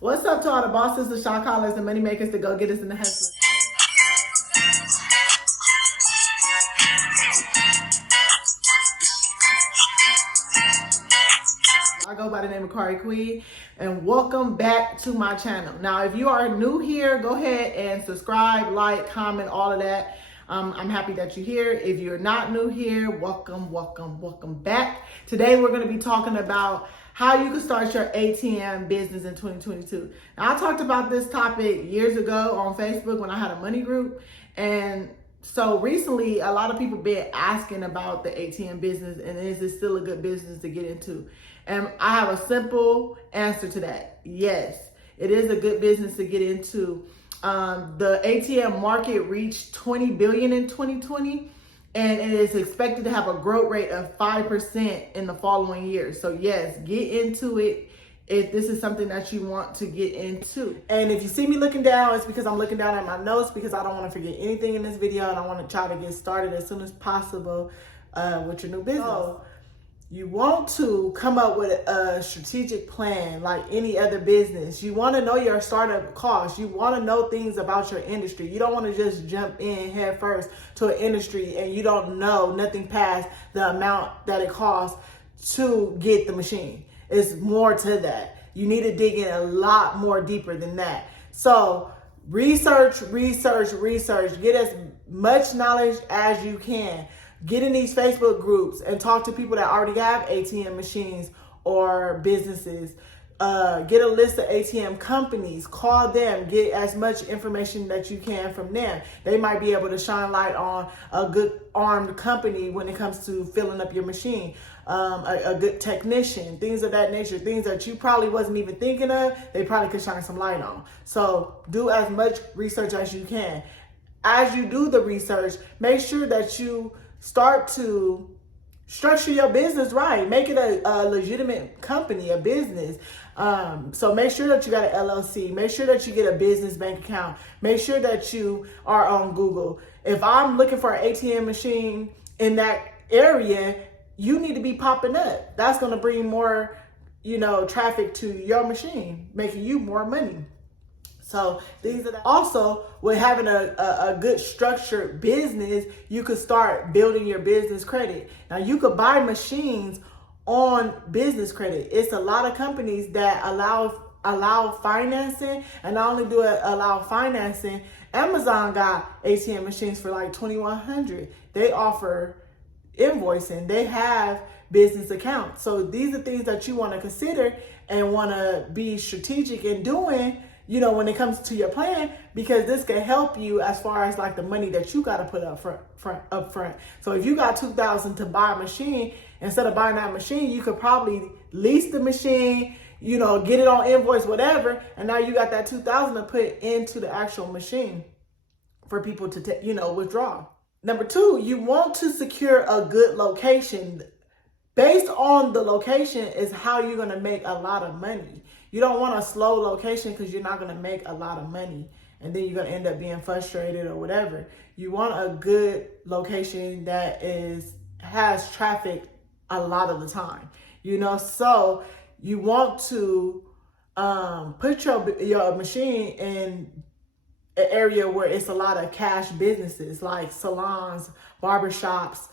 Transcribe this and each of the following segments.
What's up to all the bosses, the shot callers, the money makers, the go-getters, and the hustlers? I go by the name of Kari Queen, and welcome back to my channel. Now, if you are new here, go ahead and subscribe, like, comment, all of that. I'm happy that you're here. If you're not new here, welcome back. Today, we're going to be talking about how you can start your ATM business in 2022. Now, I talked about this topic years ago on Facebook when I had a money group. And so recently, a lot of people been asking about the ATM business and is it still a good business to get into? And I have a simple answer to that. Yes, it is a good business to get into. The ATM market reached $20 billion in 2020, and it is expected to have a growth rate of 5% in the following year. So yes, get into it if this is something that you want to get into. And if you see me looking down, it's because I'm looking down at my notes because I don't want to forget anything in this video, and I want to try to get started as soon as possible with your new business. So, you want to come up with a strategic plan like any other business. You want to know your startup costs. You want to know things about your industry. You don't want to just jump in head first to an industry and you don't know nothing past the amount that it costs to get the machine. It's more to that. You need to dig in a lot more deeper than that. So research. Get as much knowledge as you can. Get in these Facebook groups and talk to people that already have ATM machines or businesses. Get a list of ATM companies, call them, get as much information that you can from them. They might be able to shine light on a good armed company when it comes to filling up your machine, a good technician, things of that nature, things that you probably wasn't even thinking of, they probably could shine some light on. So do as much research as you can. As you do the research, make sure that you start to structure your business right. Make it a legitimate company, a business. So make sure that you got an LLC. Make sure that you get a business bank account. Make sure that you are on Google. If I'm looking for an ATM machine in that area, you need to be popping up. That's going to bring more, traffic to your machine, making you more money. So things that also with having a good structured business, you could start building your business credit. Now you could buy machines on business credit. It's a lot of companies that allow financing, and not only do it allow financing, Amazon got ATM machines for like $2,100. They offer invoicing. They have business accounts. So these are things that you want to consider and want to be strategic in doing, when it comes to your plan, because this can help you as far as like the money that you got to put up front. So if you got $2,000 to buy a machine, instead of buying that machine, you could probably lease the machine, get it on invoice, whatever. And now you got that $2,000 to put into the actual machine for people to, withdraw. Number two, you want to secure a good location. Based on the location is how you're going to make a lot of money. You don't want a slow location because you're not going to make a lot of money. And then you're going to end up being frustrated or whatever. You want a good location that has traffic a lot of the time. So you want to put your machine in an area where it's a lot of cash businesses like salons, barbershops,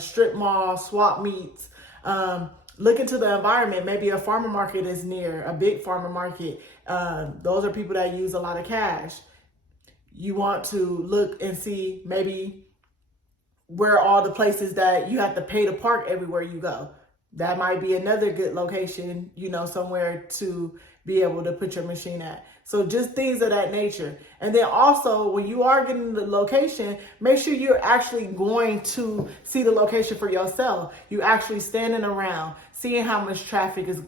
strip malls, swap meets. Look into the environment. Maybe a farmer market is near, a big farmer market. Those are people that use a lot of cash. You want to look and see maybe where all the places that you have to pay to park everywhere you go. That might be another good location, somewhere to be able to put your machine at. So just things of that nature. And then also when you are getting the location, make sure you're actually going to see the location for yourself. You actually standing around, seeing how much traffic is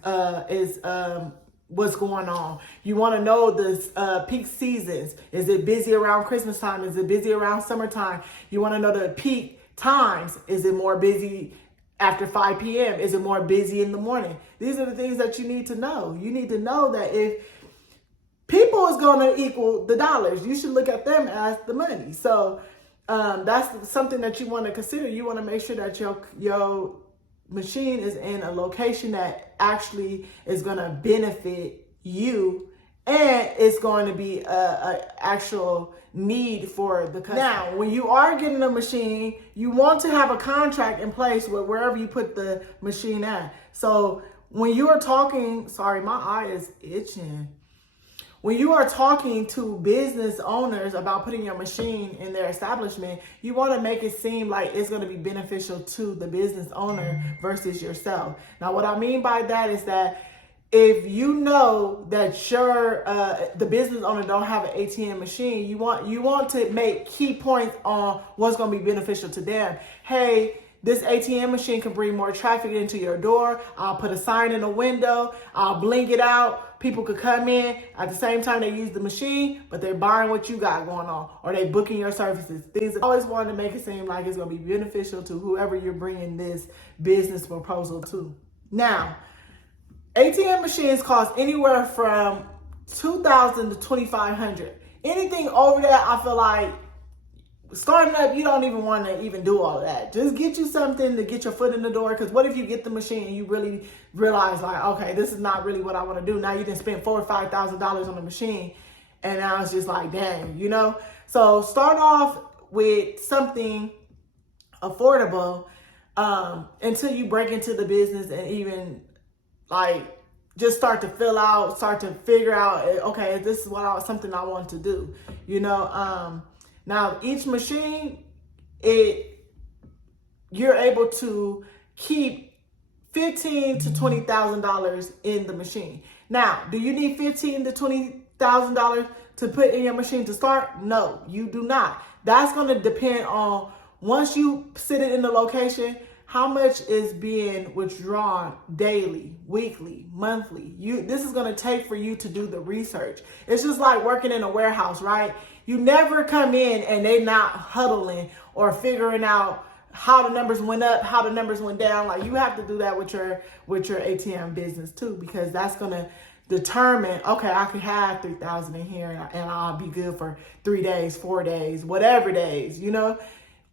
what's going on. You want to know the peak seasons. Is it busy around Christmas time? Is it busy around summertime? You want to know the peak times. Is it more busy after 5 p.m.? Is it more busy in the morning? These are the things that you need to know. You need to know that if people is going to equal the dollars, you should look at them as the money. So that's something that you want to consider. You want to make sure that your machine is in a location that actually is going to benefit you and it's going to be a actual need for the customer. Now, when you are getting a machine, you want to have a contract in place with wherever you put the machine at. So when you are talking, sorry, my eye is itching. When you are talking to business owners about putting your machine in their establishment, you want to make it seem like it's going to be beneficial to the business owner versus yourself. Now, what I mean by that is that if you know that the business owner don't have an ATM machine, you want to make key points on what's going to be beneficial to them. Hey, this ATM machine can bring more traffic into your door. I'll put a sign in the window. I'll blink it out. People could come in at the same time they use the machine, but they're buying what you got going on, or they booking your services. Things I always wanted to make it seem like it's going to be beneficial to whoever you're bringing this business proposal to. Now, ATM machines cost anywhere from $2,000 to $2,500. Anything over that, I feel like starting up, you don't even want to even do all of that. Just get you something to get your foot in the door. Because what if you get the machine and you really realize, like, okay, this is not really what I want to do. Now you didn't spend $4,000 or $5,000 on the machine, and now it's just like, dang, you know. So start off with something affordable until you break into the business and even like just start to figure out, okay, this is something I want to do, you know. Now each machine, you're able to keep $15,000 to $20,000 in the machine. Now, do you need $15,000 to $20,000 to put in your machine to start? No, you do not. That's going to depend on, once you sit it in the location, how much is being withdrawn daily, weekly, monthly. This is going to take for you to do the research. It's just like working in a warehouse, right? You never come in and they not huddling or figuring out how the numbers went up, how the numbers went down. Like, you have to do that with your ATM business too, because that's going to determine, okay, I can have 3,000 in here and I'll be good for 3 days, 4 days, whatever days, you know.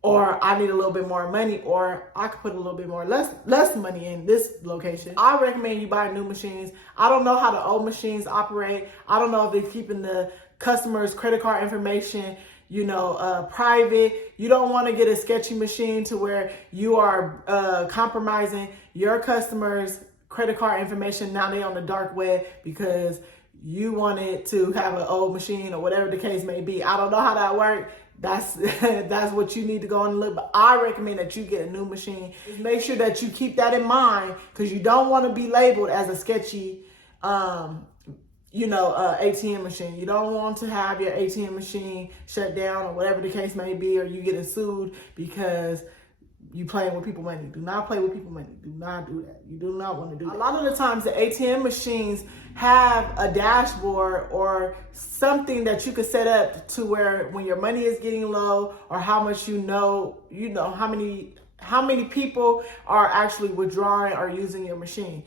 Or I need a little bit more money, or I could put a little bit more less money in this location. I recommend you buy new machines. I don't know how the old machines operate. I don't know if they're keeping the customer's credit card information, you know, private. You don't want to get a sketchy machine to where you are compromising your customer's credit card information. Now they on the dark web because you wanted to have an old machine or whatever the case may be. I don't know how that works. That's what you need to go and look. But I recommend that you get a new machine. Just make sure that you keep that in mind, because you don't want to be labeled as a sketchy, ATM machine. You don't want to have your ATM machine shut down or whatever the case may be, or you getting sued because you playing with people's money. Do not play with people's money. Do not do that. You do not want to do that. A lot of the times the ATM machines have a dashboard or something that you could set up to where when your money is getting low, or how much how many people are actually withdrawing or using your machine.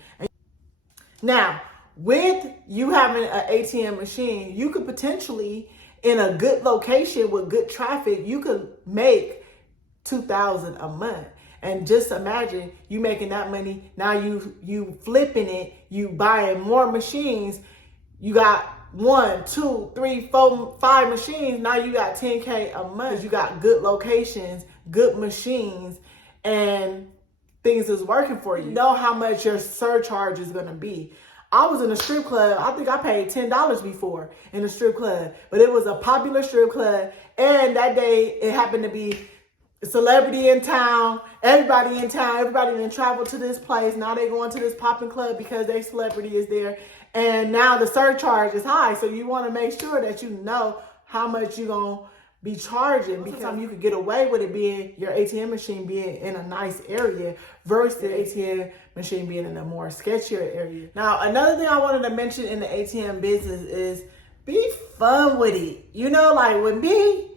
Now, with you having an ATM machine, you could potentially, in a good location with good traffic, you could make $2,000 a month. And just imagine you making that money. Now you flipping it, you buying more machines. You got 1, 2, 3, 4, 5 machines. Now you got $10K a month. You got good locations, good machines, and things is working for you. You know how much your surcharge is gonna be. I was in a strip club. I think I paid $10 before in a strip club, but it was a popular strip club. And that day it happened to be celebrity in town, everybody done traveled to this place. Now they going to this popping club because their celebrity is there. And now the surcharge is high. So you want to make sure that you know how much you're going to be charging, because you could get away with it being your ATM machine being in a nice area versus the ATM machine being in a more sketchier area. Now, another thing I wanted to mention in the ATM business is be fun with it. You know, like with me,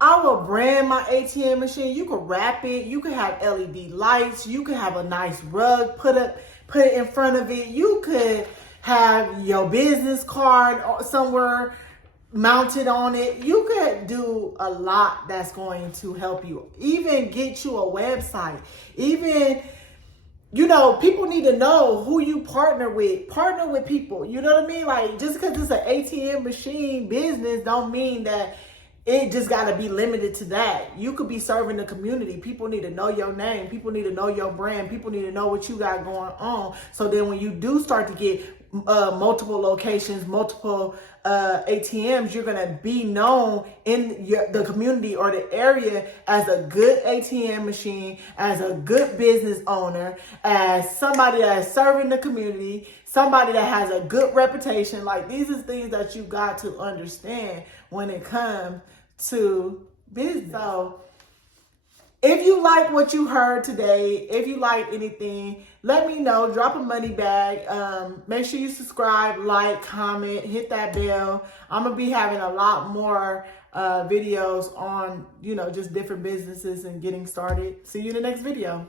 I will brand my ATM machine. You could wrap it. You could have LED lights. You could have a nice rug put it in front of it. You could have your business card somewhere mounted on it. You could do a lot that's going to help you. Even get you a website. Even you know, people need to know who you partner with. Partner with people. You know what I mean? Like, just because it's an ATM machine business don't mean that it just got to be limited to that. You could be serving the community. People need to know your name. People need to know your brand. People need to know what you got going on. So then when you do start to get multiple locations, multiple ATMs, you're going to be known in the community or the area as a good ATM machine, as a good business owner, as somebody that is serving the community, somebody that has a good reputation. Like, these are things that you got to understand when it comes to business. So if you like what you heard today, if you like anything, let me know. Drop a money bag. Make sure you subscribe, like, comment, hit that bell. I'm going to be having a lot more videos on, you know, just different businesses and getting started. See you in the next video.